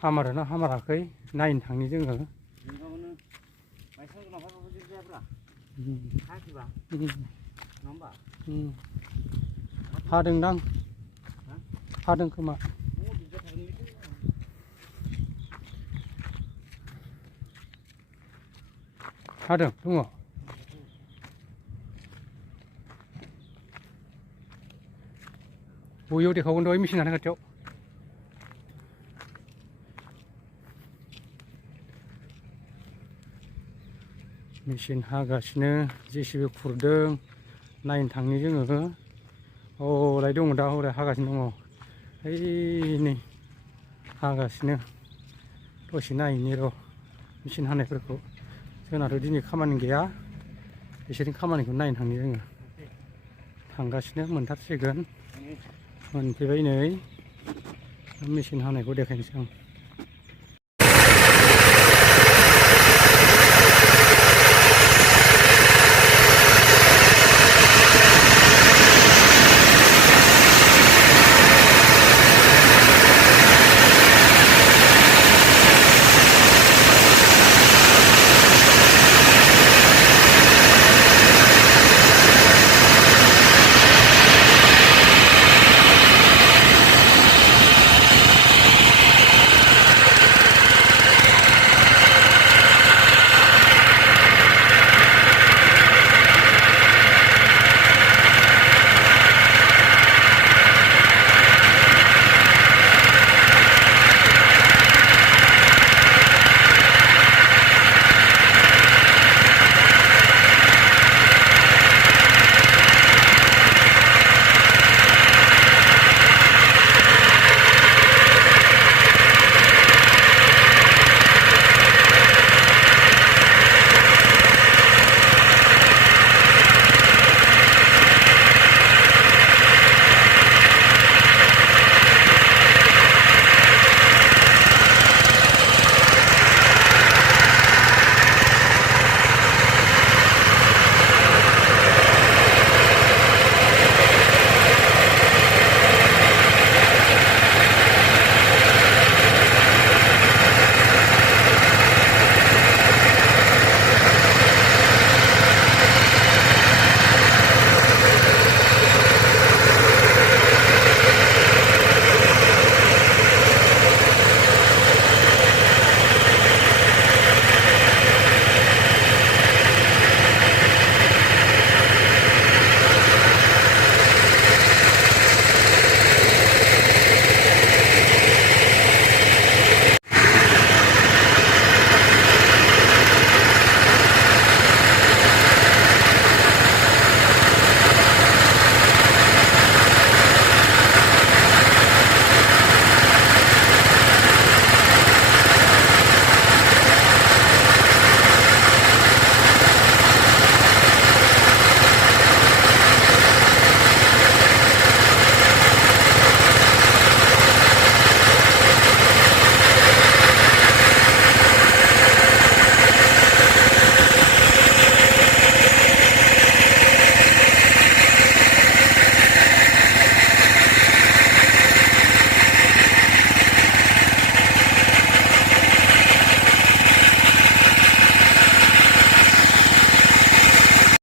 हामारोना हामाराखै नायनो थांनि जोङो। हादोंदां हादों खोमा। हादों दङ। बययाव देखावगोन दहाय मेचिन हानाय खाथियाव। मेचिन हागासिनो जेसिबि खुरदों नायनो थांनि जोङो। हलाय दङ दा हरै हागासिनो दङ। ओइ नै हागासिनो दसे नायहैनि र' मेचिन हानायफोरखौ। जोंनाथ' दिनै खामानि गैया बिसोरनि खामानिखौ नायनो थांनि जोङो। थांगासिनो मोनथारसिगोन मोनफैबाय नै मेचिन हानायखौ देखायनोसै आं।